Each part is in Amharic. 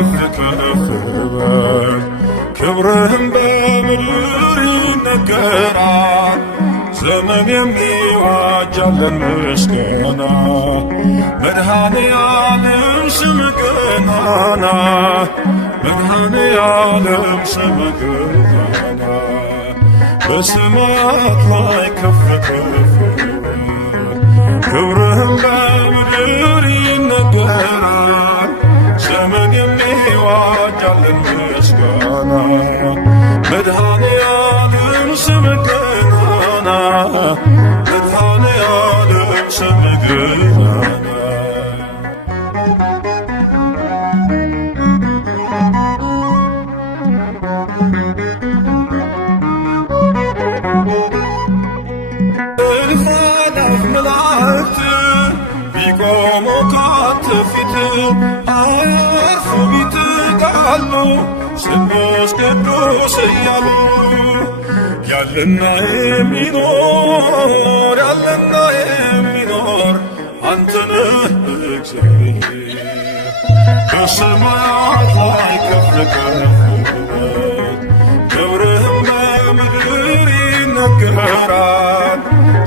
ከፍ ከፍ በል ክብርህም በምድር ይነገራል። ዘመን የሚዋጃለን ምስጋና መድኃኔዓለም ስምህ ገናና መድኃኔዓለም ስምህ ገናና በሰማያት ላይ ከፍ ከፍ በል ክብርህም በምድር ይነገራል። ዘመን የሚዋጃለን ምስጋና መድኃኔዓለም ስምህ ገናና መድኃኔዓለም ስምህ ገናና መላእክት ቢቆሙ ካንተ ፊት አያርፉ ቢትጋሉ ስሉስ ቅዱስ እያሉ ያለና የሚኖር ያለና የሚኖር አንተ ነህ እግዚአብሔር። በሰማያት ላይ ከፍ ከፍ በል ክብርህም በምድር ይነገራል።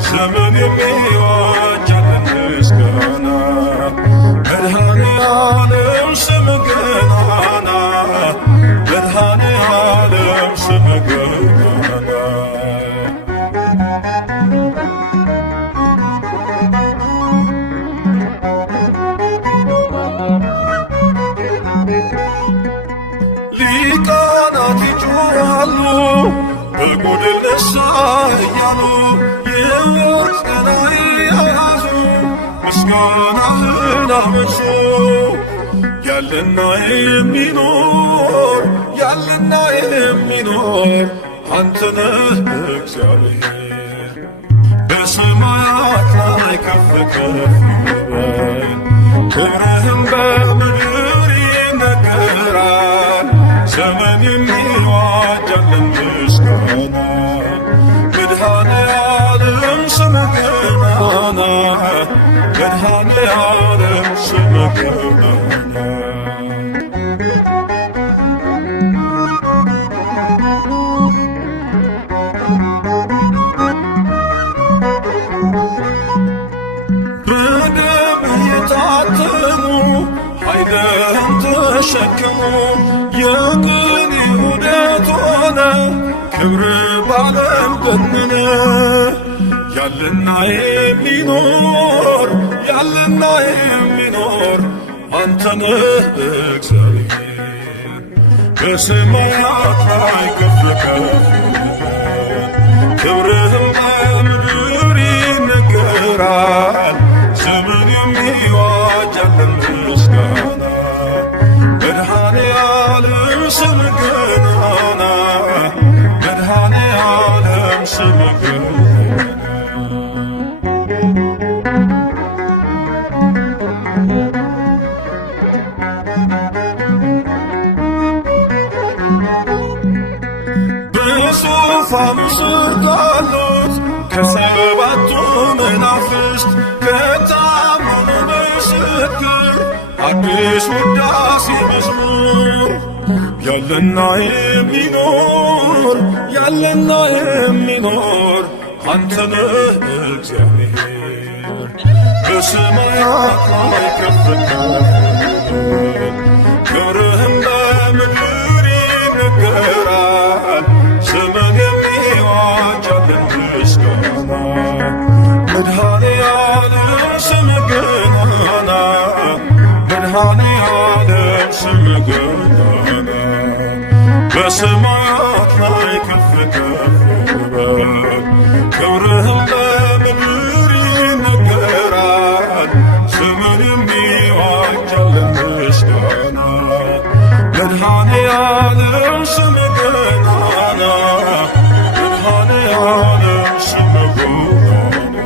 ዘመን የሚዋጃለን ምስጋና መድኃኔዓለም ስምህ ገናና መድኃኔዓለም ስምህ ገናና ሊቃናት ይጮኻሉ በጎድል ነሣ እያሉ የወርቅ ጽና ያዙ ምስጋናህን አመጹ። ያለና የሚኖር ያለና የሚኖር አንተ ነህ እግዚአብሔር። በሰማያት ላይ ከፍ ከፍ በል ክብርህም በምድር ይነገራል። ዘመን የሚዋጃለን ምስጋና መድኃኔዓለም ስምህ ገናና መድኃኔዓለም ስምህ ገናና በደምህ የታተሙ ኃይልህን ተሸከሙ የቅኔ ውደት ሆነ ክብር ባለም ገነነ። ያለና የሚኖር ያለና የሚኖር አንተ ነህ እግዚአብሔር። በሰማያት ላይ ከፍ ከፍ በል ክብርህም በምድር ይነገራል። ዘመን የሚዋጃለን ምስጋና መድኃኔዓለም ስምህ ገናና መድኃኔዓለም ስምህ ገናና በዙፋኑ ስር ካሉት ከሰባቱ መናፍስት ከታመኑ ምስክር አዲስ ውዳሴ መዝሙር ያለና የሚኖር ያለና የሚኖር አንተ ነህ እግዚአብሔር። በሰማያት ላይ ከፍ ከፍ በል ክብርህም በምድር ይነገራል። ዘመን የሚዋጃለን ምስጋና መድኃኔዓለም ስምህ ገናና መድኃኔዓለም ስምህ ገናና በሰማያት ላይ ከፍ ከፍ በል ክብርህም በምድር ይነገራል። ዘመን የሚዋጃለን ምስጋና መድኃኔዓለም ስምህ ገናና መድኃኔዓለም ስምህ ገናና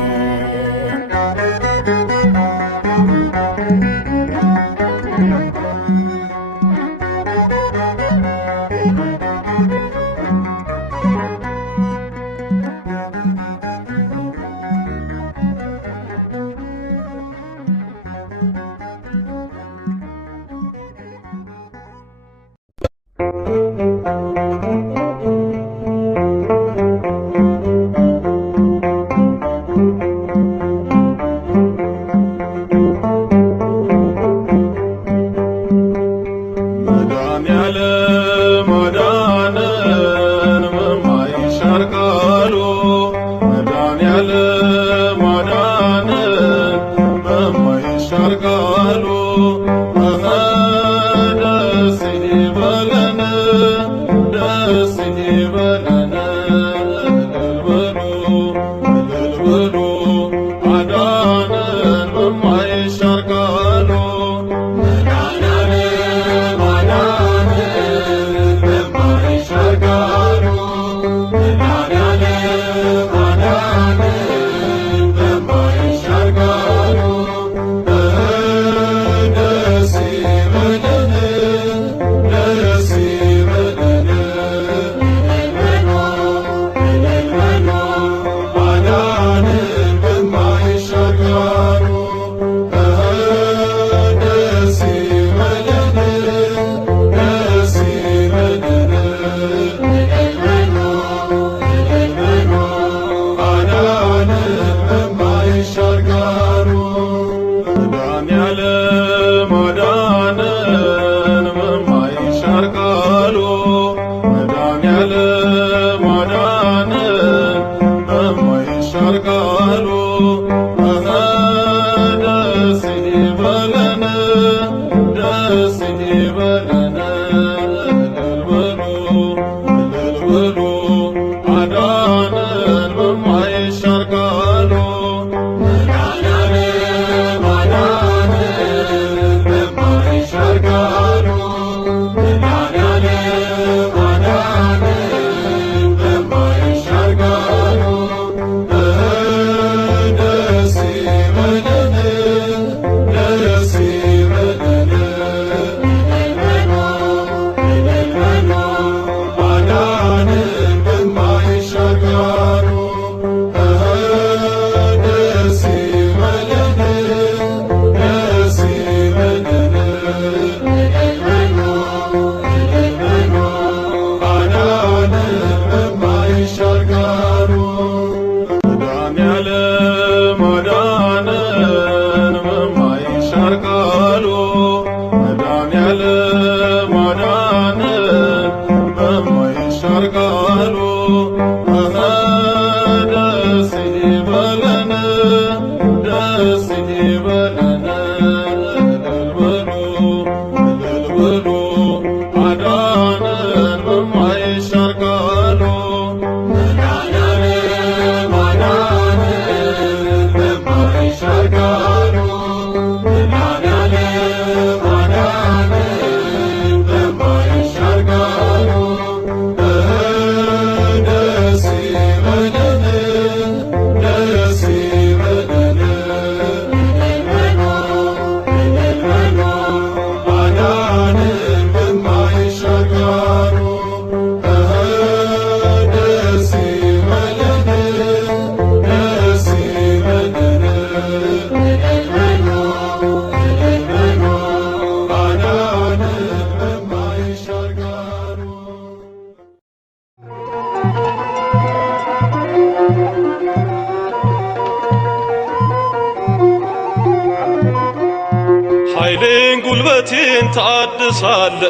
ጉልበቴን ታድሳለ፣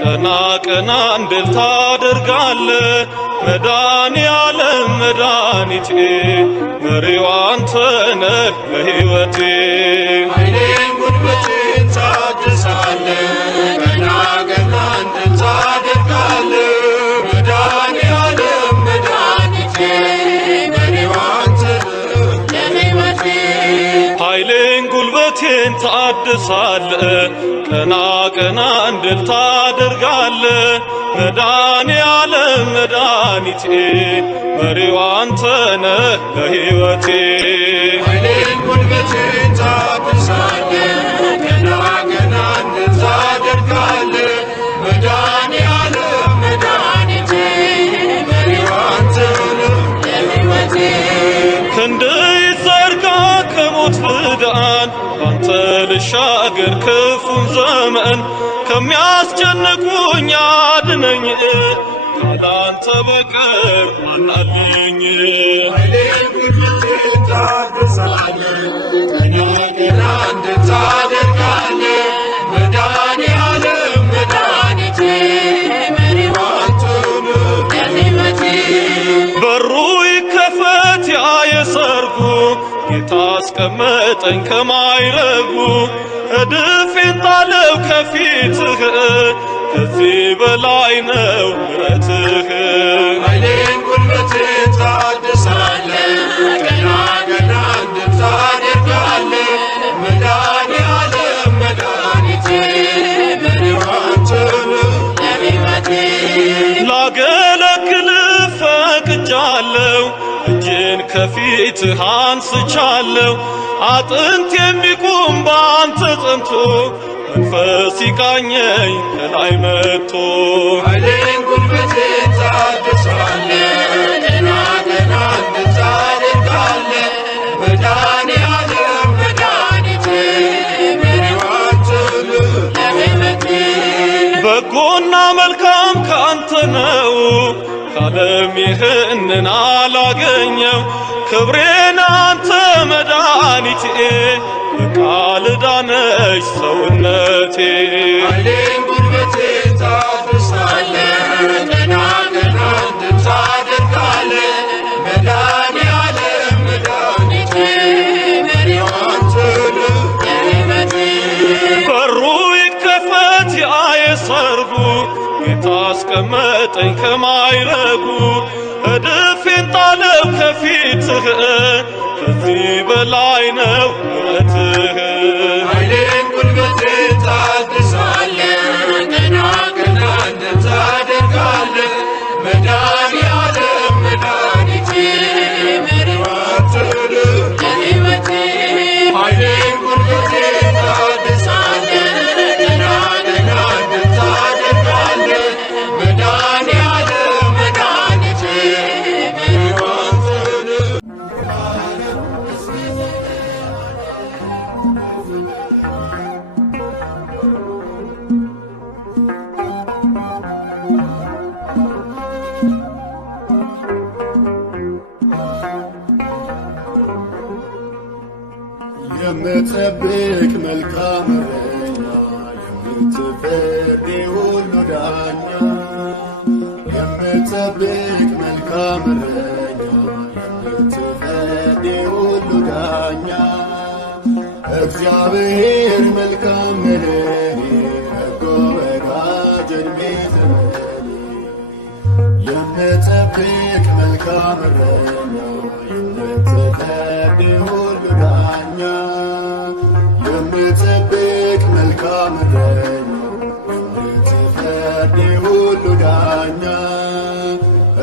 ቀና ቀና እንድል ታደርጋለ። መድኃኔዓለም መድኃኒቴ መሪው አንተ ነህ ለሕይወቴ። ኃይሌን ጉልበቴን ታድሳለ፣ ቀና ቀና እንድል ታደርጋለ። መድኃኔዓለም መድኃኒቴ መሪው አንተ ነህ ለሕይወቴ። ኃይሌን ጉልበቴን ታድሳለ፣ ቀና ቀና እንድል ታደርጋለ። መድኃኔዓለም መድኃኒቴ መሪው አንተ ነህ ለሕይወቴ። ኃይሌን ጉልበቴን ታድሳለ፣ ቀና ቀና እንድል ታደርጋለ። መድኃኔዓለም መድኃኒቴ መሪው አንተ ነህ ለሕይወቴ። ክንድህ ይዘርጋ ከሞት ፍዳን፣ አንተ ልሻገር ክፉን ዘመን። ከሚያስጨንቁኝ አድነኝ፣ ካላንተ በቀር ማን አለኝ? ኃይሌን ጉልበቴን ታድሳለ፣ ቀና ቀና እንድል ታደርጋለ። መድኃኔዓለም መድኃኒቴ መሪው አንተ ነህ ለሕይወቴ። በሩ ይከፈት ያ የሰርጉ፣ ጌታ አስቀመጠኝ ከማይረጉ። እድፌን ጣለው ከፊትህ፣ ከዚህ በላይ ነው ምሕረትህ። ኃይሌን ጉልበቴን ታድሳለ፣ ቀና ቀና እንድል ታደርጋለ። መድኃኔዓለም መድኃኒቴ መሪው አንተ ነህ ለሕይወቴ። ላገለግልህ ፈቅጃለሁ፣ እጄን ከፊትህ አንስቻለሁ። አጥንት የሚቆም በአንተ ጸንቶ፣ መንፈስ ይቃኘኝ ከላይ መጥቶ። ኃይሌን ጉልበቴን ታድሳለ፣ ቀና ቀና እንድል ታደርጋለ። መድኃኔዓለም መድኃኒቴ መሪው አንተ ነህ ለሕይወቴ። በጎና መልካም ካንተ ነው፣ ካለም ይህንን አላገኘው። ክብሬን አንተ መድኃኒቴ፣ በቃል ዳነች ሰውነቴ። ኃይሌን ጉልበቴን ታድሳለ፣ ቀና ቀና እንድል ታደርጋለ። መድኃኔዓለም መድኃኒቴ መሪው አንተ ነህ ለሕይወቴ። በሩ ይከፈት ያ የሰርጉ፣ ጌታ አስቀመጠኝ ከማይረጉ። እድፌን ጣለው ከፊትህ፣ ከዚህ በላይ ነው ምሕረትህ። ኃይሌን ጉልበቴን ታድሳለ፣ ቀና ቀና እንድል ታደርጋለ። መድኃኔዓለም መድኃኒቴ መሪው አንተ ነህ ለሕይወቴ። ኃይሌን ጉልበቴን ታድሳለ፣ ቀና ቀና እንድል ታደርጋለ። መድኃኔዓለም መድኃኒቴ መሪው አንተ ነህ። የምትጠብቅ መልካም እረኛ፣ የምትፈርድ የሁሉ ዳኛ። የምትጠብቅ መልካም እረኛ፣ የምትፈርድ የሁሉ ዳኛ። እግዚአብሔር መልካም ነህ፣ በጎ ወዳጅ ዕድሜ ዘመኔ። የምትጠብቅ መልካም እረኛ፣ የምትፈርድ የሁሉ ዳኛ። የምትጠብቅ መልካም እረኛ፣ የምትፈርድ የሁሉ ዳኛ።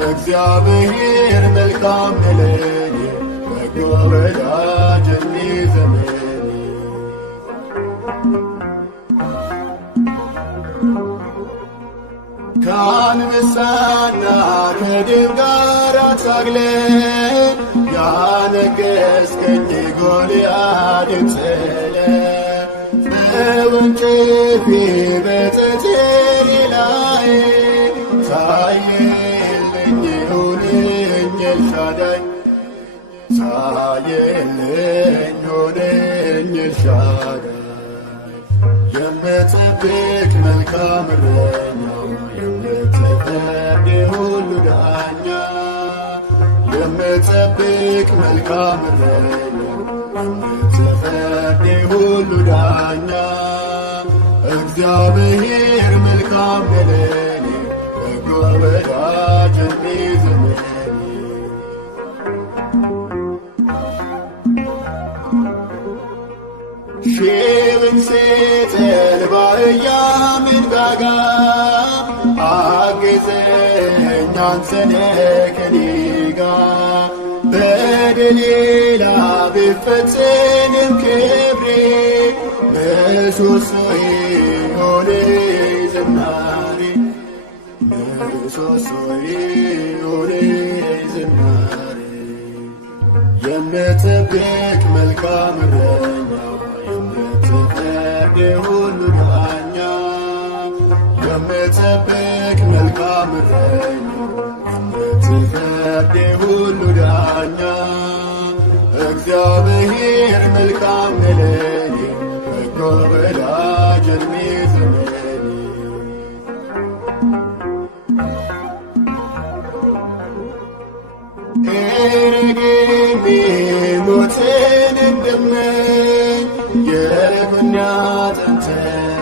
እግዚአብሔር መልካም ነህ፣ በጎ ወዳጅ ዕድሜ ዘመኔ። ከአንበሳና ከድብ ጋር ታግለ ያነገሥከኝ ጎልያድን ጥለ በወንጭፌ በጠቴሬ ላይ ታየልኝ ሆነኝ ኤልሻዳይ ታየልኝ ሆነኝ ኤልሻዳይ የምጠብቅ መልካም እረኛ የምትፈርድ የሁሉ ዳኛ የምጠብቅ መልካም እረኛ የምትፈርድ የሁሉ ዳኛ እግዚአብሔር መልካም ለኔ በጎ ወዳጅ እንዲዘመን ሺውን ሴትን ባህያ መንጋጋ አግዘኝ አንተነ ከኔ ጋር በደሌላ ቢፈጽንም ክብሬ ምሰሶዬ ሆነ ዝማሬ ምሰሶዬ ሆነ ዝማሬ የምጠብቅ መልካም እረኛ የምትፈርድ የሁሉ ዳኛ የምጠብቅ መልካም እረኛ የምትፈርድ የሁሉ ዳኛ እግዚአብሔር መልካም ለኔ በጎ ወዳጅ እድሜ ዘመኔ ኤረጌሜ ሞትን እንደመኝ የርኩኛ አጥንት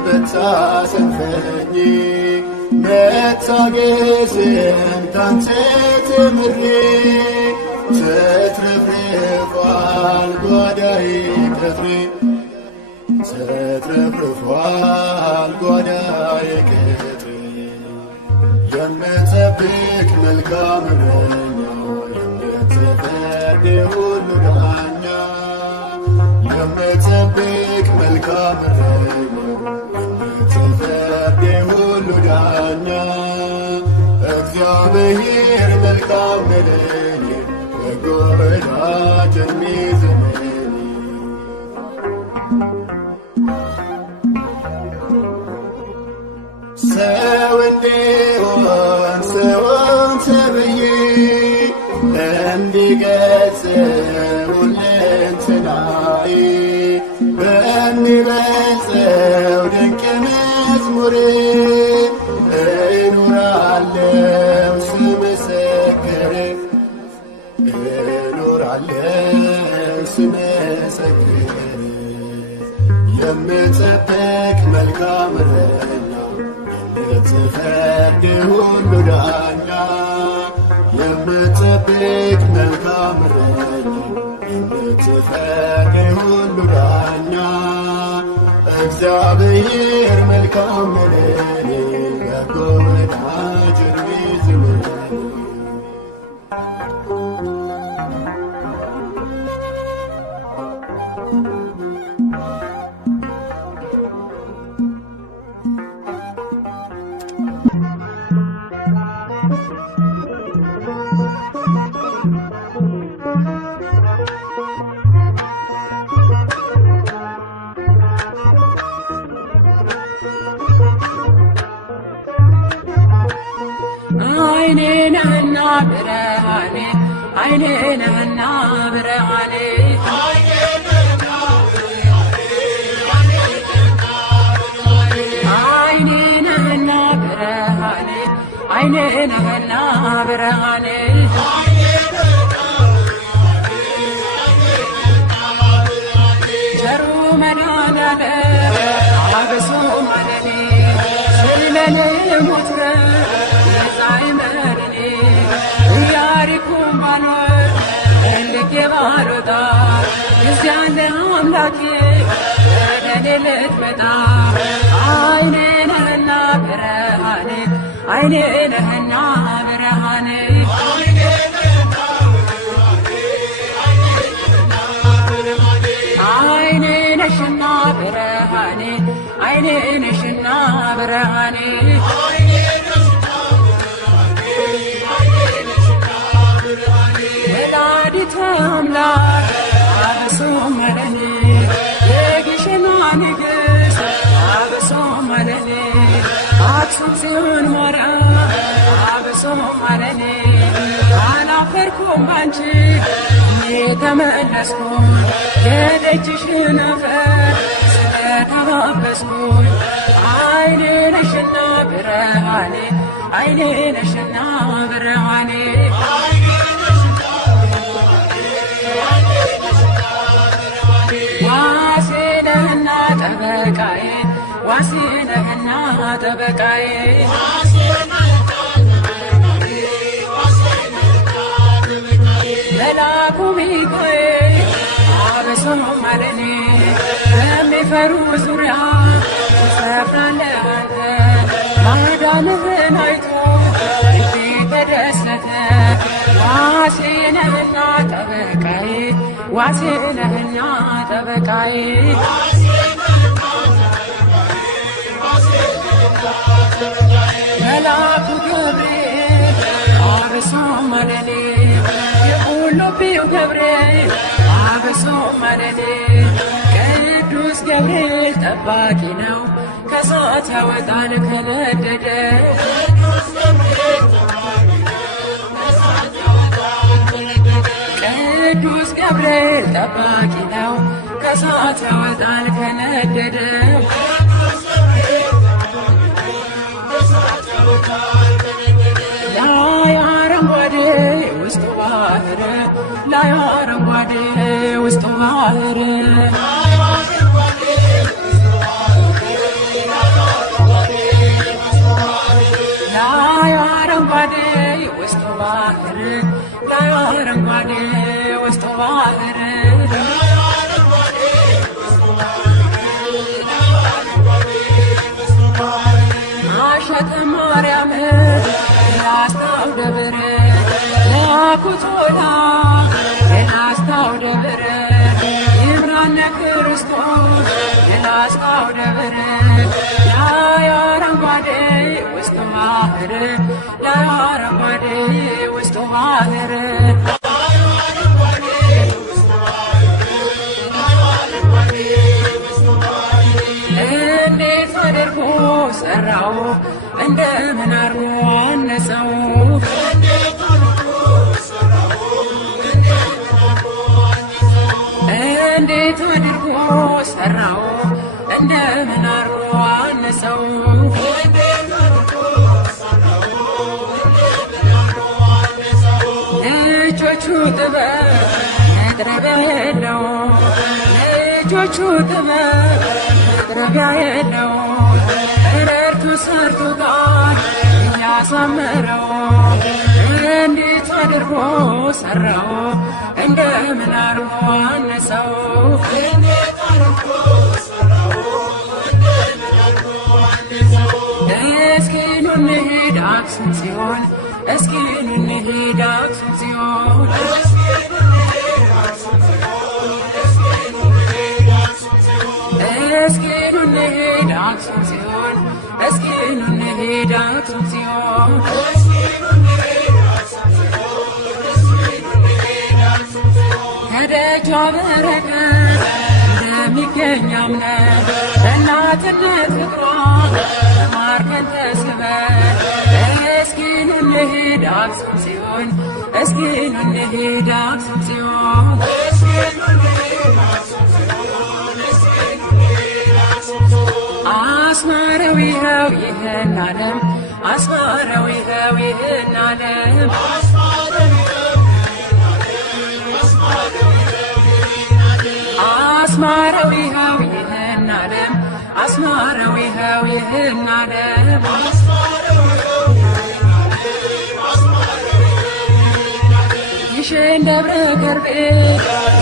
ብታሰንፈኝ መታገስን ካንተ ተምሬ ተትረፍርፏል ጓዳዬ ቅጥሬ ተትረፍርፏል ጓዳዬ ቅጥሬ የምጠብቅ መልካም እረኛ የምትፈርድ የሁሉ ዳኛ የምጠብቅ መልካም እረኛ የምትፈርድ የሁሉ ዳኛ እግዚአብሔር መልካም ለኔ በጎ ወዳጅ እድሜ ዘመኔ ሰው እንዲሆን ሰውን ተብዬ እንዲገጽ ሁለንተናዬ በሚበልጸው ድንቅ መዝሙር እኖራለሁ ስመሰክር እኖራለሁ ስመሰክር የምጠብቅ መልካም እረኛ የምትፈርድ ሁሉ ዳኛ የምጠብቅ መልካም እረኛ የምትፈርድ ሁሉ ዳኛ እግዚአብሔር መልካም ለኔ በጎ ወዳጅ እድሜ ዘመኔ አይኔ ነህና ብርሃኔ አይኔ ነህና ብርሃኔ አይኔ ነህና ብርሃኔ አይኔ ነህና ብርሃኔ ቸሩ መድኃኔዓለም አበሶ ማለኔ ስለኔ ሞትረ የዛይመርኔ ኢያሪኮን ባኖር እንልጌ ባሮታ ክርስቲያን አምላኬ ወደኔ ልትመጣ አይኔ ነህና ብርሃኔ አይኔ ነህና ብርሃኔ አይኔ ነሽና ብርሃኔ አይኔ ነሽና ብርሃኔ ወላዲተ አምላክ አበሶ ማለኔ የግሸኗ ንግሥት አበሶ ማለኔ አክሱም ጽዮን ማርያም አበሶ ማለኔ አላፈርኩም ባንቺ የተመለስኩ የደጅሽን አፈር ስለተባ የጋበዝኩኝ አይኔ ነሽና ብርሃኔ አይኔ ነሽና ብርሃኔ ዋሴ ነህና ጠበቃዬ ዋሴ ነህና ጠበቃዬ መልአኩ ሚካኤል አበሶም አለኔ በሚፈሩ ዙሪያ ትሰፍራለህ አንተ ማዳንህን አይቶ ልቤ ተደሰተ ዋሴ ነህና ጠበቃዬ ዋሴ ነህና ጠበቃዬ መልአኩ ገብርኤል አበሶም አለኔ የቁልቢው ገብርኤል አበሶም አለኔ ቅዱስ ገብርኤል ጠባቂ ነው ከእሳት ያወጣል ከነደደ ቅዱስ ገብርኤል ጠባቂ ነው ከእሳት ያወጣል ከነደደ ላይ አረንጓዴ ውስጡ ባህር ላይ አረንጓዴ ውስጡ ባህር ላይ አረንጓዴ ውስጡ ባህር ላይ አረንጓዴ ውስጡ ባህር አሸተ ማርያም የላስታው ደብር ያኩቶላ የላስታው ደብር ይምራነ ክርስቶስ የላስታው ደብር ላይ አረንጓዴ ውስጡ ባህር ላይ አረንጓዴ ውስጡ ባህር እንዴት አድርጎ ሰራው እንደምን አርጎ አነጸው እንዴት አድርጎ ሰራው እንደምን አርጎ አነጸው ልጆቹ ጥበብ መጥረቢያ የለው ልጆቹ ጥበብ መጥረቢያ የለው ረድቱ ሰርቶታል እያሳመረው እንዴት አድርጎ ሰራው እንደምን አርጎ አነጸው እስኪ ኑ እንሂድ አክሱም ጽዮን እስኪ ኑ እንሂድ አክሱም ጽዮን እስኪ ኑ እንሂድ አክሱም ጽዮን እስኪ ኑ እንሂድ አክሱም ጽዮን ከደጇ በረከት እንደሚገኝ አምነን በእናትነት ፍቅሯ ተማርከን ተስበን እስኪ ኑ እንሂድ አክሱም ጽዮን እስኪ ኑ እንሂድ አክሱም ጽዮን አስማረው ይኸው ይህን ዓለም አስማረው ይኸው ይህን ዓለም አስማረው ይኸው ይህን ዓለም አስማረው ይኸው ይህን ዓለም ይሽን ደብረ ከርቤ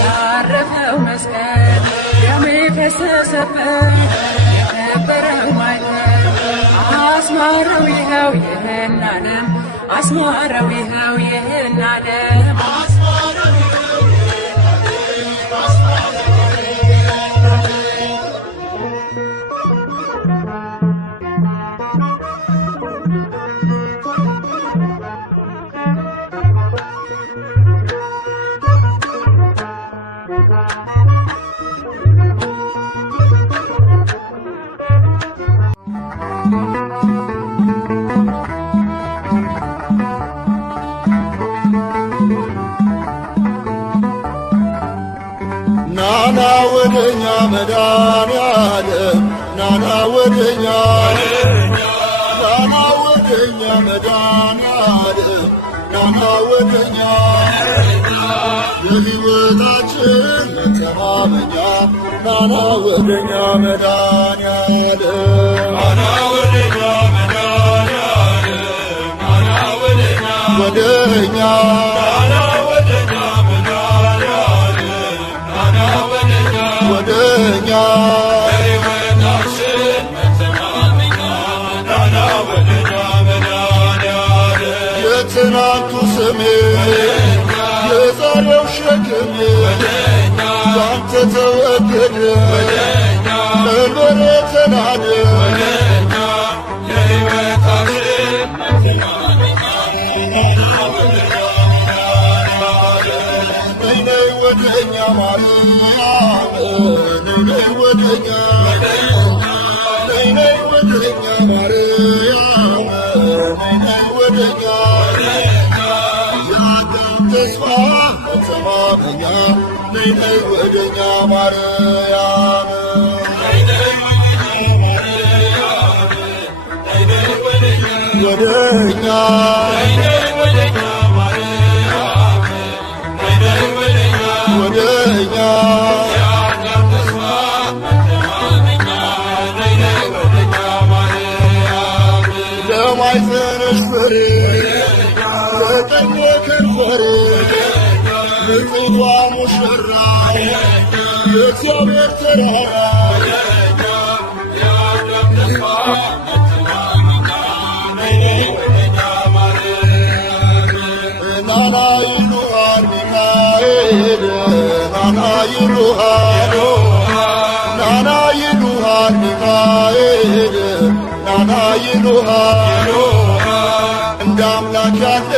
ያረፈው መስቀል ደሙ የፈሰሰበት የከበረው ማይተብ አስማረው ይኸው ይህን ዓለም አስማረው ይኸው ይህን ዓለም ናና ወደኛ መድኃኔዓለም ወደኛ ናና ወደኛ መድኃኒዓለም ናና ወደኛ የሕይወታችን መተማመኛ ናና ወደኛ መድኃኒዓለም ናና ወደኛ መድኃኒዓለም ናና ወደኛ ወደኛ ናና ወደኛ መድኃኒዓለም ናና ወደኛ ወደኛ የሕይወታችን መተማመኛ ናና ወደኛ መድኃኒዓለም የትናንቱ ስሜ የዛሬው ሸክም ባንተ ተወገደ መንበሬ ተናደ ነይ ነይ ወደኛ ማርያም ነይ ወደኛ ነይ ነይ ወደኛ ማርያም ነይ ወደኛ ተስፋ መተማመኛ ነይ ነይ ወደኛ ማርያም ወደኛ ወደኛ ለማይዘንሽ ፍሬ ለቀኝ ከንፈሬ ንጹሕዋ ሙሽራ የእግዚአብሔር ተራራ ናና ይሉሃል ሚካኤል ናና ይሉሃል ናና ይሉሃል ሚካኤል ናና ይሉሃል እንደ አምላክ ያለ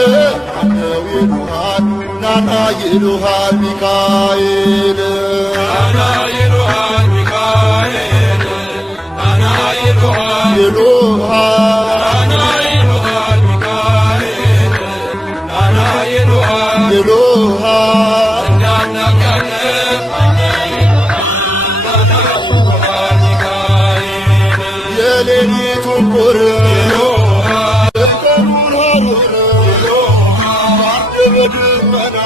አለው ይሉሃል ናና ይሉሃል ሚካኤል ናና ይሉሃል ሚካኤል ናና ይሉሃል ይሉሃል ናና ይሉሃል ሚካኤል ናና ይሉሃል ይሉሃል እንደ አምላክ ያለ የሌሊቱን ቁር በደመና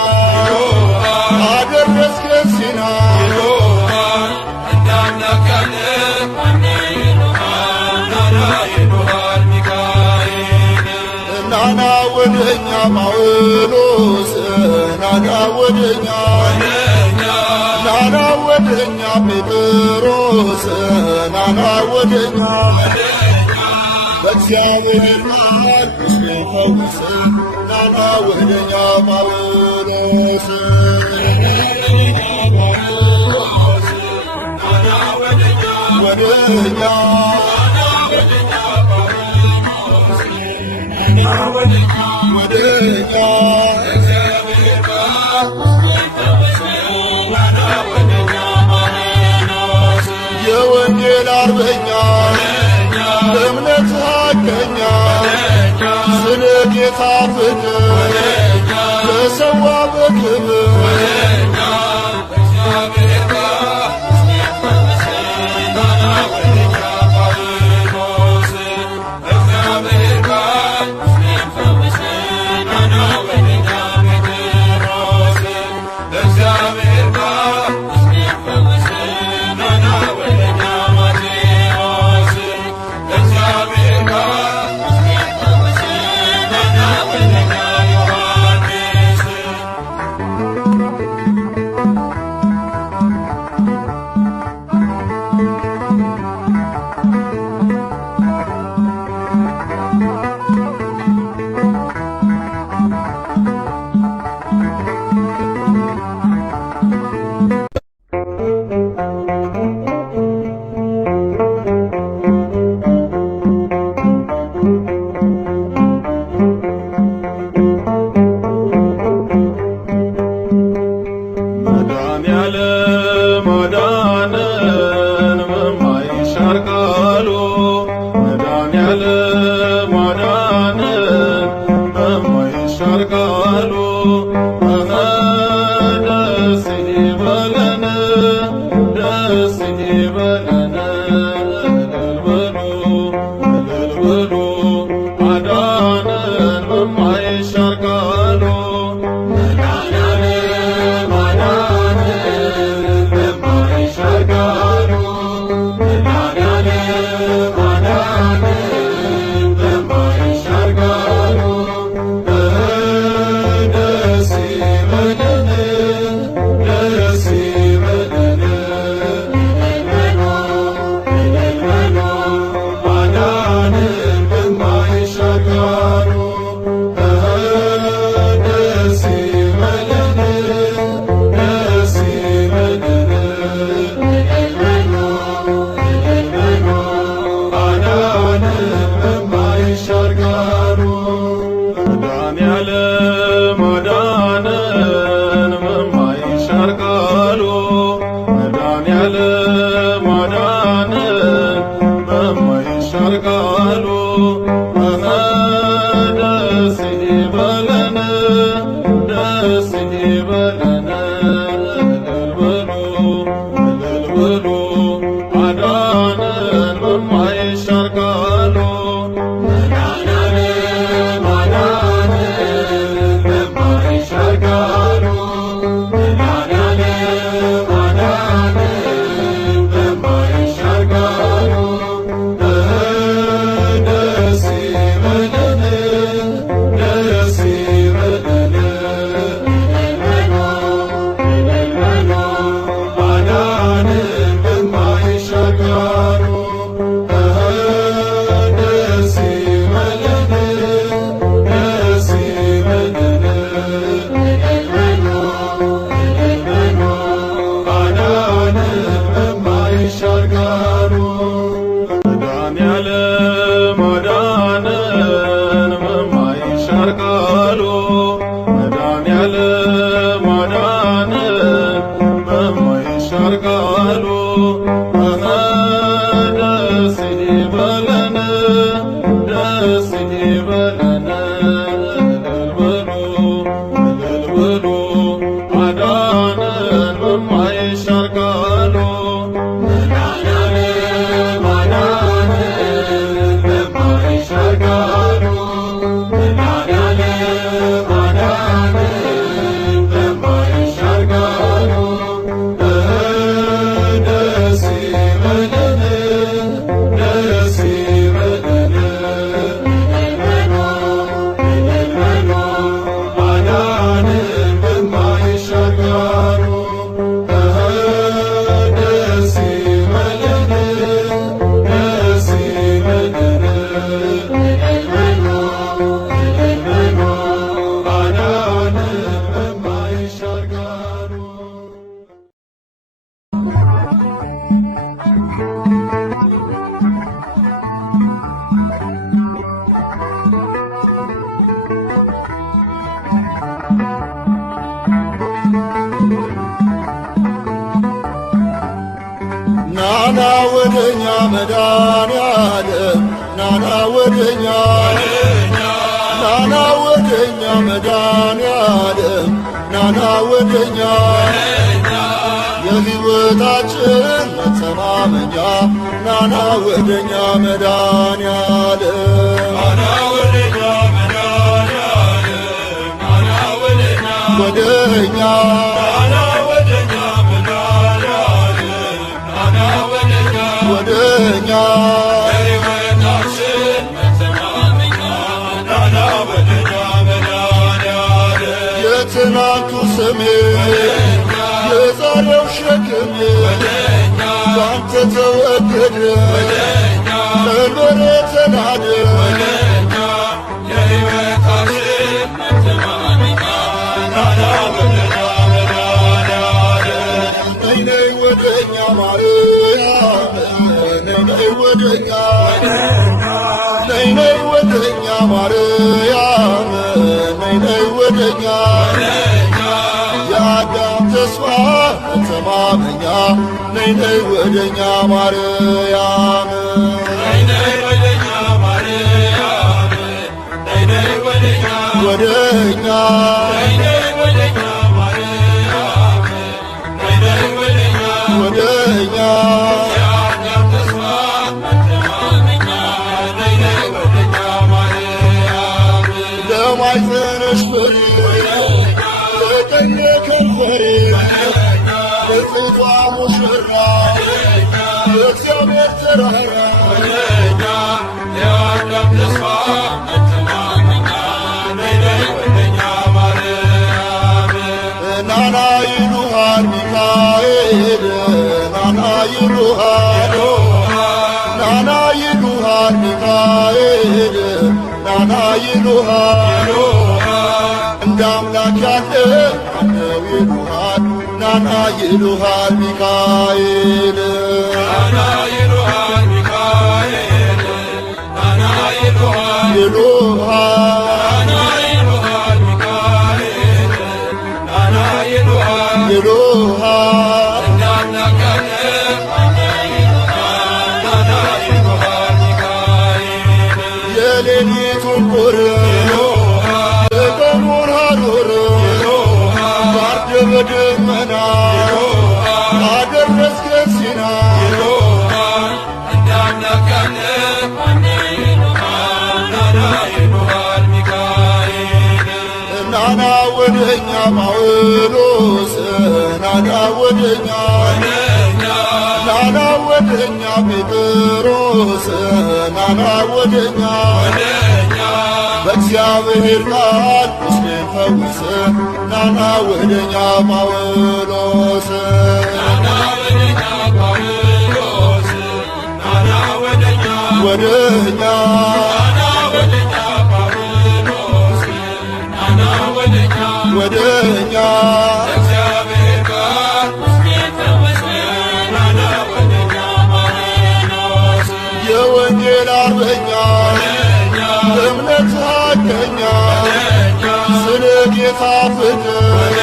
አደረስከን ሲና ናና ወደኛ ጳውሎስ ናና ወደኛ ናና ወደኛ ጴጥሮስ ናና ወደኛ በእግዚአብሔር ቃል ቁስሌ ፈውስ ናና ወደኛ ጳውሎስ ወደኛ ወደኛ የወንጌል አርበኛ እምነት ሐቀኛ ስለ ጌታ ፍቅር ለሰዋ በክብር Thank you. አዳነን በማይሻር ቃሉ ደስ ይበለን ደስ ይበለን እልል በሉ አዳነን በማይሻር ቃሉ ናና ወደኛ መድኃኔዓለም ናና ወደኛ ናና ወደኛ መድኃኔዓለም ናና ወደኛ የሕይወታችን መተማመኛ ናና ወደኛ መድኃኔዓለም ናና ወደኛ መድኃኔዓለም ናና ወደኛ ወደኛ ወደኛ ሕይወታችን መተማመኛ ናና ወደኛ መድኃኔዓለም የትናንቱ ስሜ የዛሬው ሸክሜ ባንተ ተወገደ ቀንበሬ ተናደ የሕይወታችን መተማመኛ ናና ወደኛ መድኃኔዓለም ነይ ነይ ወደኛ ማርያም ነይ ወደኛ ነይ ነይ ወደኛ ማርያም ነይ ነይ ወደኛ የአዳም ተስፋ መተማመኛ ነይ ነይ ወደኛ ማርያም ነይ ነይ ወደኛ ማርያም ነይ ነይ ወደኛ ወደኛ ነይ ነይ ወደኛ ማርያም ነይ ነይ ወደኛ ወደኛ ለማይፈነሽ ፍሬ ለቀኝ ከንፈሬ ለጽቷ ሙሽራ የእግዚአብሔር ተራራ የአዳም ተስፋ መተማመኛ ነይ ነይ ወደኛ ማርያም ናና ይሉሃል ሚካኤል ናና ይሉሃል ናና ይሉሃል ሚካኤል ናና ይሉሃል እንደ አምላክ ያለ ማነው ይሉሃል ናና ይሉሃል ሚካኤል ናና ይሉሃል ሚካኤል ናና ይሉሃል ይሉሃል ናና ይሉሃል ሚካኤል ናና ይሉሃል ይሉሃል እንደ አምላክ ያለ የሌሊቱን ቁር የቀኑን ሐሩር ጋርደ በደመና አደረስከን ሲና እንደ አምላክ ያለ ናና ይሉሃል ሚካኤል ናና ወደኛ ጳውሎስ ናና ወደኛ ናና ወደኛ ጴጥሮስ ናና ወደኛ በእግዚአብሔር ቃል ቁስሌን ፈውስ ናና ወደኛ ጳውሎስ ናና ወደኛ ጳውሎስ ናና ወደኛ ወደኛ ናና ወደኛ ጳውሎስ ናና ወደኛ ወደኛ በእግዚአብሔር ቃል ቁስሌን ፈውስ ናና ወደኛ ጳውሎስ የወንጌል አርበኛ እምነት ሀቀኛ ስለ ጌታ ፍቅር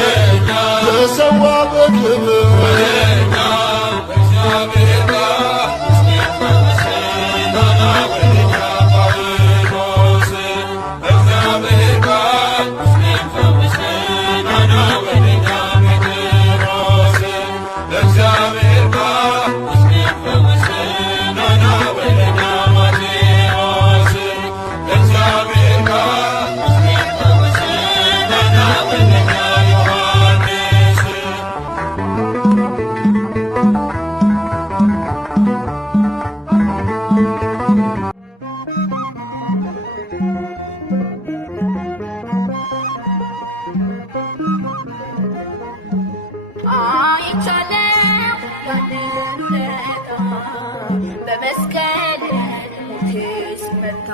አይቻለው ያንን ውለታ በመስቀል ሞቴ ሲመታ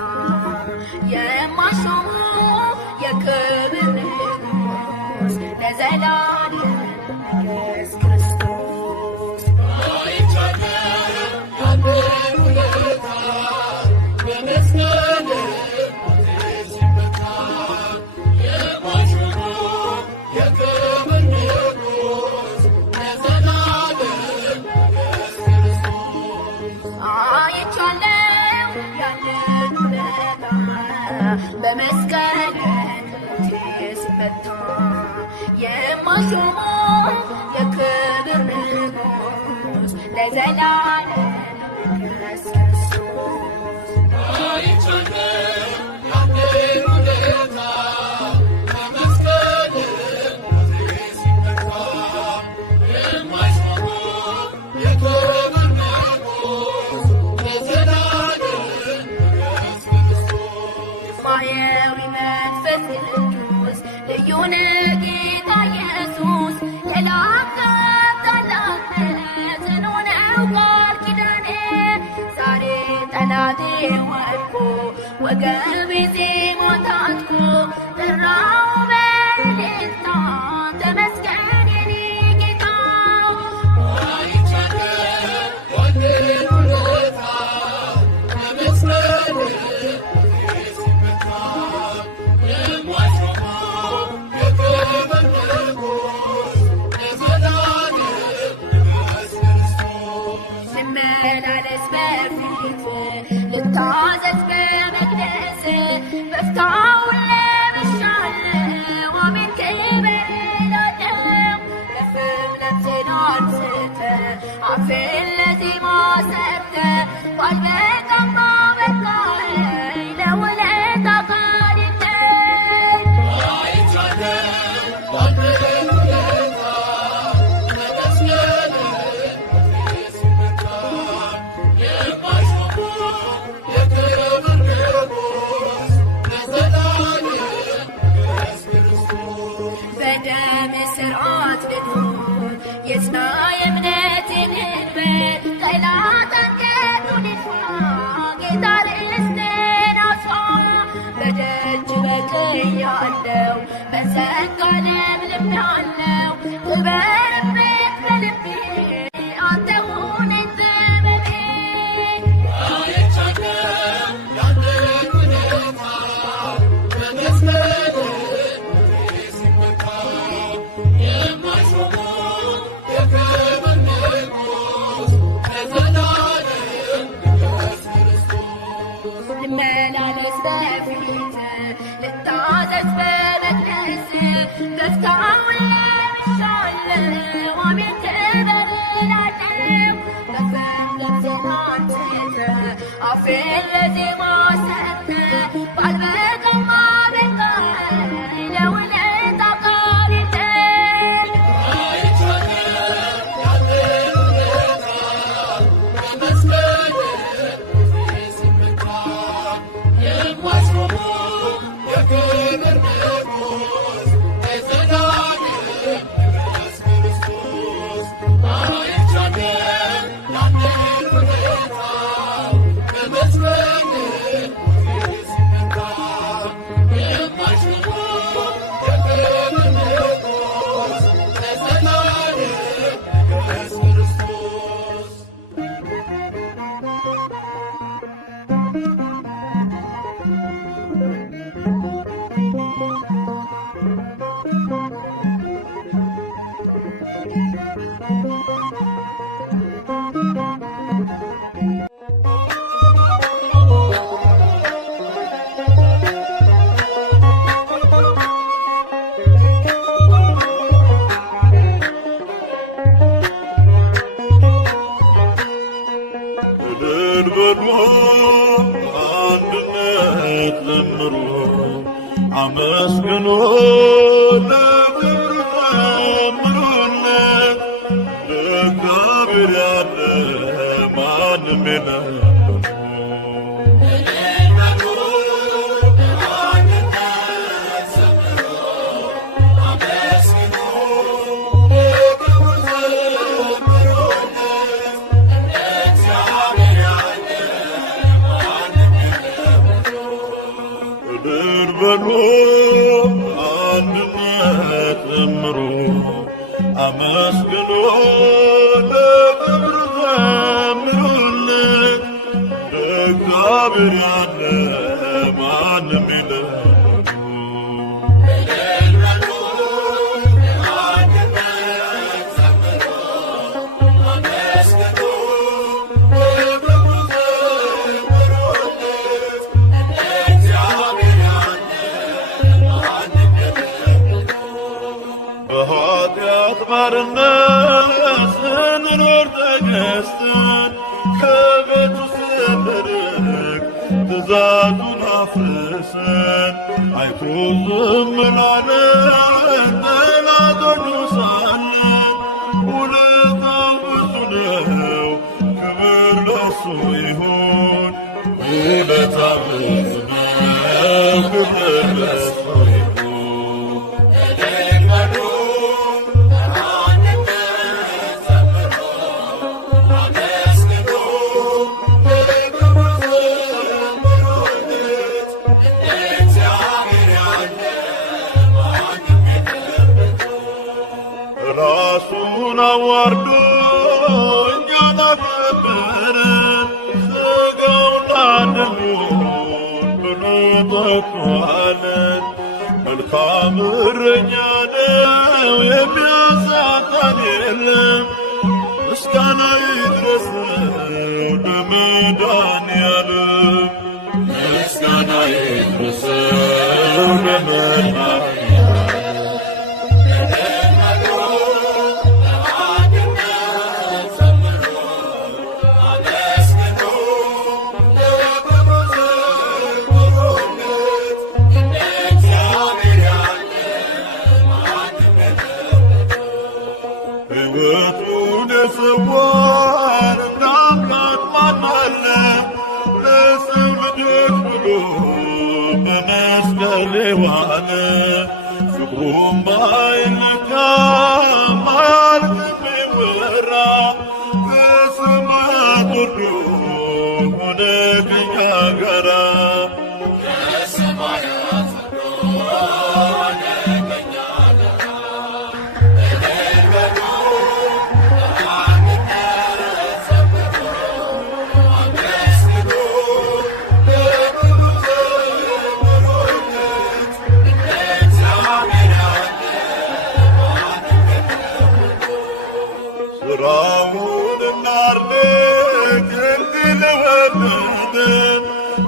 የማሾመው የክብር ንጉሥ ለዘላለም ኢየሱስ ክርስቶስ አይቻለው ያንን ውለታ በመስቀል ሞቴ ሲመታ የማሾመው የክብር ንጉሥ ለዘላለም ኢየሱስ ክርስቶስ አይቻለው ያንን ውለታ በመስቀል ሞቴ ሲመታ የማሾመው የክብር ንጉሥ ለዘላለም ኢየሱስ ክርስቶስ አይቻለው ያንን ውለታ በመስቀል ሞቴ ሲመታ የማይሾመው የክብር ንጉሥ ለዘላለም ኢየሱስ ክርስቶስ ማየዊ መንፈስ ቅዱስ ልዩ ነህ ጌታ ኢየሱስ የላከው ታላቅነት ጽኑ ነው ቃል ኪዳኔ ዛሬ ጠላቴ ወድቆ ወገቤ ዜማ ታጥቆ ጠራው በእልልታ ተመስገን የኔ ጌታ አይቻለው ያንን ውለታ በመስቀል ሞቴ ሲመታ የማይሾመው የክብር ንጉሥ ለዘላለም ኢየሱስ ክርስቶስ ልመላለስ በፊት ልታዘዝ በመቅደስ በፍታውን ለብሻለሁ አሜን ክብር እላለሁ ከፍም ነፍሴን አንስተህ አፌን ለዜማ ሰርተህ ባልበቃም ባበቃኸኝ ለውለታ ቃል የለኝ አይቻለው ያንን ውለታ በመስቀል ሞቴ ሲመታ የማይሾመው የክብር ንጉሥ ለዘላለም ኢየሱስ ክርስቶስ በደም ስርዓት ልትሆ የጽና የእምነቴን ህልበት ጠላት አንገቱን ይድፋ ጌታ ልስቴን አስፋ በደጅ በቅያለሁ በጸጋ ለምልሜአለሁ ክበርበት በልቤ አንተ ሁነኝ ዘመኔ አይቻለው ያንን ውለታ በመስቀል ሞቴ ሲመታ የማይሾመው የክብር ንጉሥ ለዘላለም ኢየሱስ ክርስቶስ ልመላለስ በፊት ልታዘዝ በመቅደስ ደስታውን ለብሻለሁ አሜን ክብር እላለሁ ከፍም ነፍሴን አንስተህ አፌን ለዜማ ሰጥተህ ባልበቃም ባበቃኸኝ ለውለታ ቃል የለኝ አይቻለው ያንን ውለታ በመስቀል ሞቴ ሲመታ የማይሾመው የክብር ንጉሥ ለዘላለም ኢየሱስ ክርስቶስ አይቻለው ያንን ውለታ በመስቀል ሞቴ ሲመታ የማይሾመው የክብር ንጉሥ ለዘላለም ኢየሱስ ክርስቶስ ድል በመሆን አንድነት ዘምሩ አመስግኑ ለክብሩ ዘምሩለት ለእግዚአብሔር ያለ ማንም የለም። አመስግኑ አመስግኑ ለክብር ዘምሩለት እግዚአብሔር ያለ ማንም የለም። በኃጢአት ባርነት ስንኖር ተገዝተን ከቤቱ ስንርቅ ትእዛዙን አፍርሰን አይቶ ዝም ላለን ጠላቶቹ ሳለን ውለታው ብዙ ነው፣ ክብር ለእርሱ ይሁን። ውለታው ብዙ ነው፣ ክብር ለእርሱ ይሁን። ራሱን አዋርዶ እኛን አከበረን፣ ሥጋውን ላድኑን ብሎ ተኳለን። መልካም እረኛ ነው የሚያሳጣን የለም። ምስጋና ይድረሰው ለመድኃኔዓለም፣ ምስጋና ይድረሰው ለመድኃኔዓለም። ሕይወቱን የሰዋን እንደ አምላክ ማን አለ? ለሰው ልጆች ብሎ በመስቀል የዋለ ፍቅሩም ባይለካ ማያልቅም ቢወራ ከሰማያት ወርዶ ሆነ ከእኛ ጋራ ስራውን እናድንቅ እንዲህ ለወደደን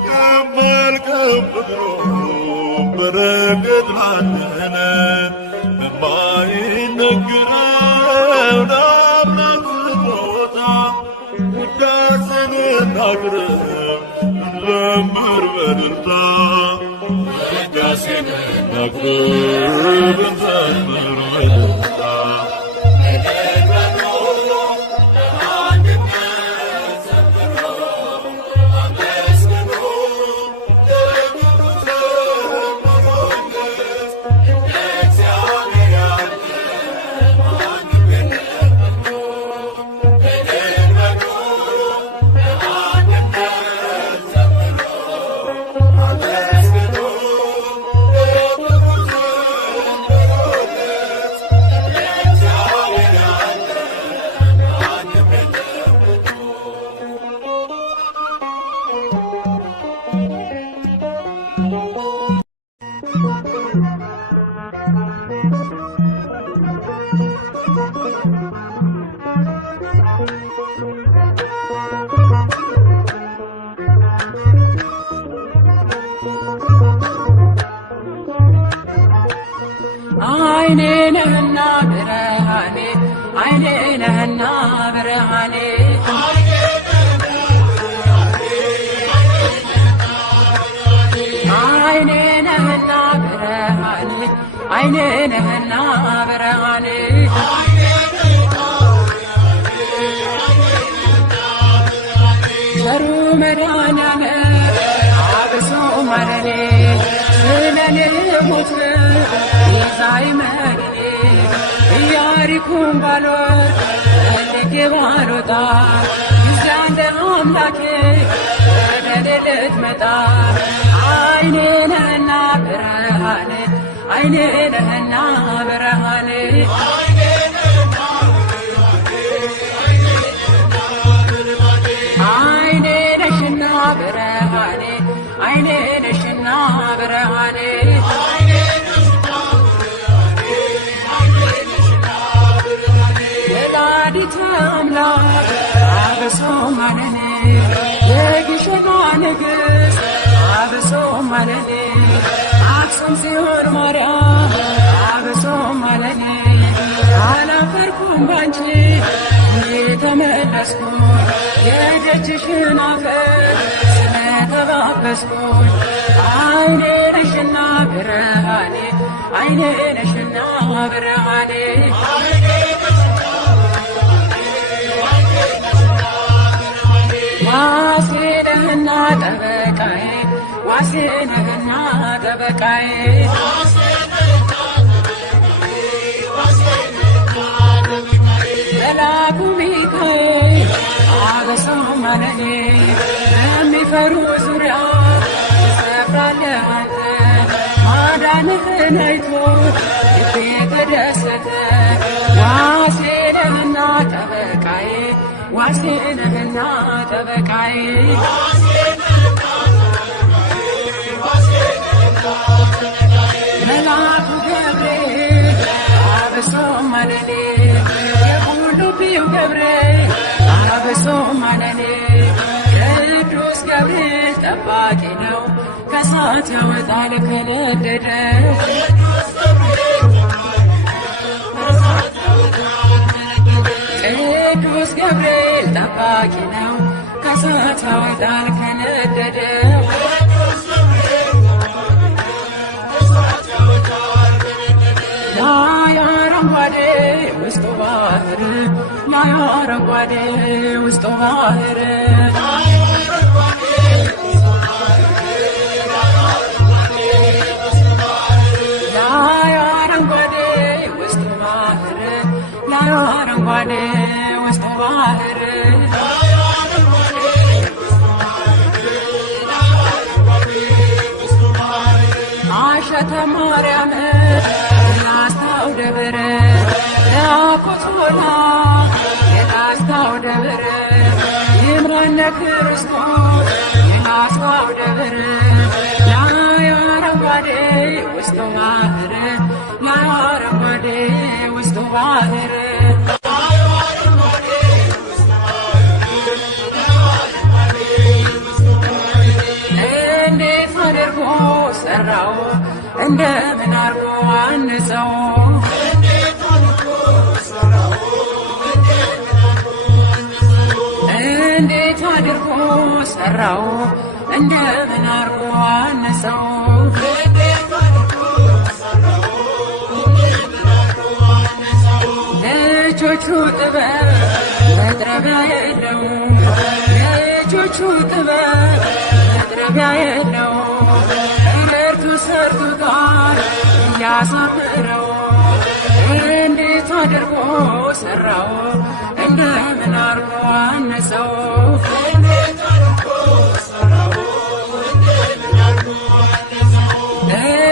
የማያልቀው ፍቅሩ በረከት ላደለን በማይነገረው ለአምላክ ስጦታ ውዳሴን እናቅርብ እንዘምር በእልልታ ውዳሴን እናቅርብ እንዘምር በእልልታ አይኔ ነህና ብርሃኔ፣ አይኔ ነህና ብርሃኔ፣ አይኔ ነህና ብርሃኔ፣ አይኔ ነህና ብርሃኔ፣ ቸሩ መድኃኔዓለም አብሶ ማረኔ፣ ስለኔ ሞት ይዛይ መድኔ፣ ኢያሪኮን ባልወጣ ፈልጌ ባልወጣ ይዛ እንደ አምላኬ ወደ እኔ ልትመጣ አይኔ ነህና ብርሃኔ፣ አይኔ ነህና ብርሃኔ፣ አይኔ ነህና ወላዲተ አምላክ አብሶ ማለኔ የግሸኗ ንግሥት አብሶ ማለኔ አክሱም ጽዮን ማርያም አብሶ ማለኔ አላፈርኩም ባንቺ የተመለስኩ የደጅሽን አፈር ስለተባበስኩኝ አይኔ ነሽና ብርሃኔ አይኔ ነሽና ብርሃኔ ዋሴ ነህና ጠበቃዬ ዋሴ ነህና ጠበቃዬ መልአኩ ሚካኤል አበሶ ማለኔ በሚፈሩ ዙሪያ ትሰፍራለህ አንተ ማዳንህን አይቶ ልቤ ተደሰተ ዋሴ ነህና ጠበቃዬ ዋሴ ነህና ጠበቃዬ መልአኩ ገብርኤል አበሶ ማለኔ የሁሉቢው ገብርኤል አበሶ ማለኔ ቅዱስ ገብርኤል ጠባቂ ነው ከእሳት ያወጣል ከነደደው ቅዱስ ገብርኤል ጠባቂ ነው ከእሳት ያወጣል ከነደደው አረንጓዴ ውስጡ ባህር አረንጓዴ ውስጡ ባህር አረንጓዴ ውስጡ ባህር አረንጓዴ ውስጡ ባህር አሸተ ማርያም የላስታው ደብረ ያኮቶላ የላስታው ደብረ ይምረነ ክርስቶስ የላስታው ደብረ አረንጓዴ ውስጡ ባህር አረንጓዴ ውስጡ ባህር እንዴት አድርጎ ሰራው እንደምን አርጎ አነጸው እንዴት አድርጎ ሰራው እንደምን አርጎ አነጸው ልጆቹ ጥበብ መጥረቢያ የለው ልጆቹ ጥበብ መጥረቢያ የለው እርቱ ሰርቱ ጋር እያሳምረው እንዴት አድርጎ ሰራው እንደምን አርጎ አነጸው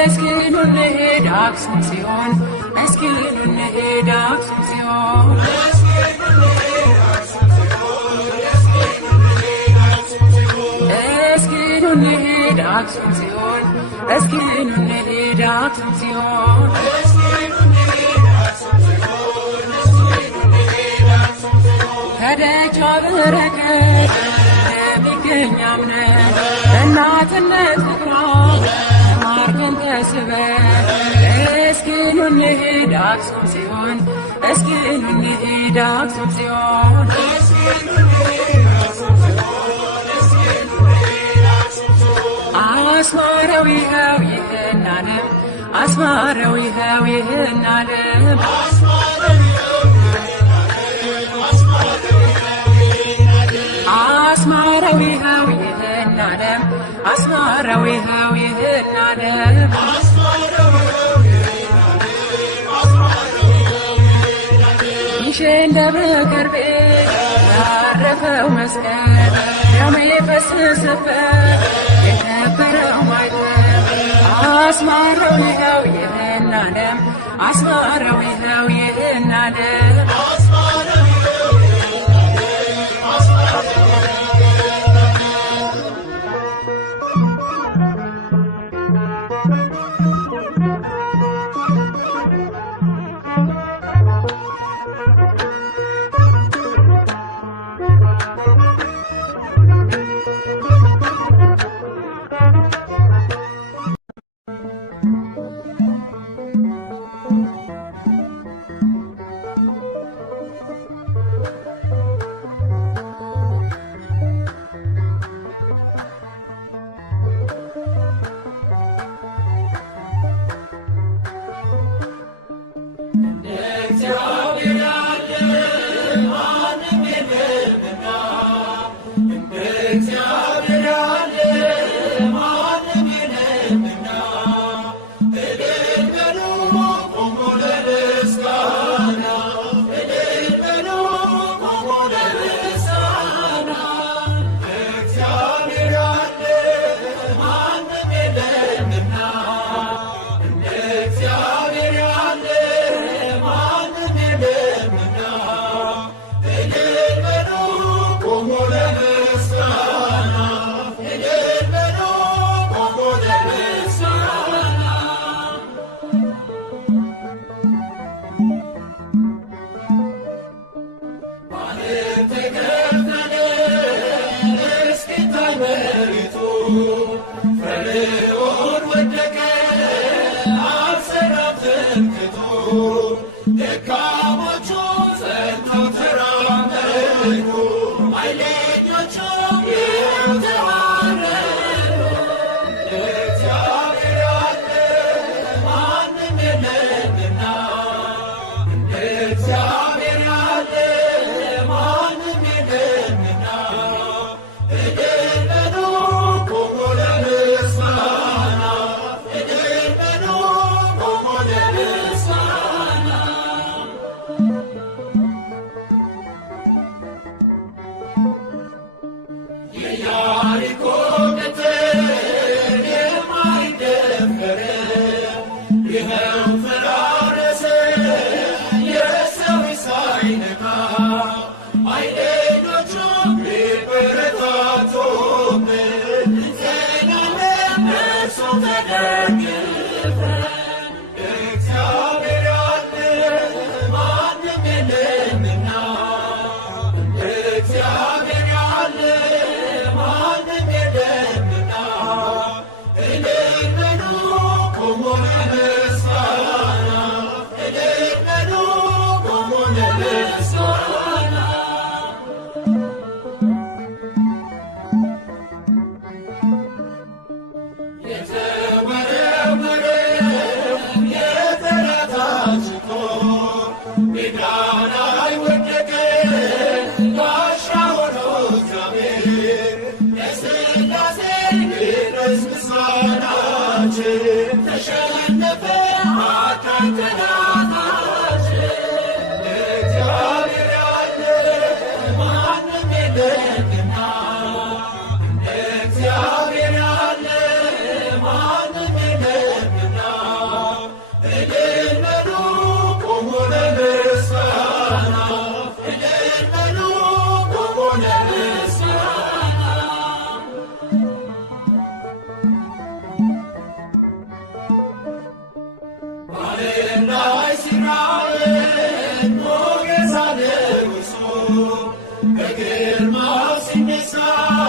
እስኪ ኑ እንሂድ አክሱም ጽዮን እስኪ ኑ እንሂድ አክሱም ጽዮን እስኪ ኑ እንሂድ አክሱም ጽዮን እስኪ ኑ እንሂድ አክሱም ጽዮን ከደጇ በረከት የሚገኝ አምነን እናትነት ፍቅሯ ተማርከን ተስበን እስኪ ኑ እንሂድ አክሱም ጽዮን እስኪ ኑ እንሂድ አክሱም ጽዮን አስማረው ይኸው ይህን ዓለም አስማረው ይኸው ይህን ዓለም አስማረው ይኸው ይህን ዓለም አስማረው ይኸው ይህን ዓለም ይሼን ደብረ ከርቤ ያረፈው መስቀል ደሙ የፈሰሰበት የከበረው ማይተብ አስማረው ይኸው ይህን ዓለም አስማረው ይኸው ይህን ዓለም Girma sinisa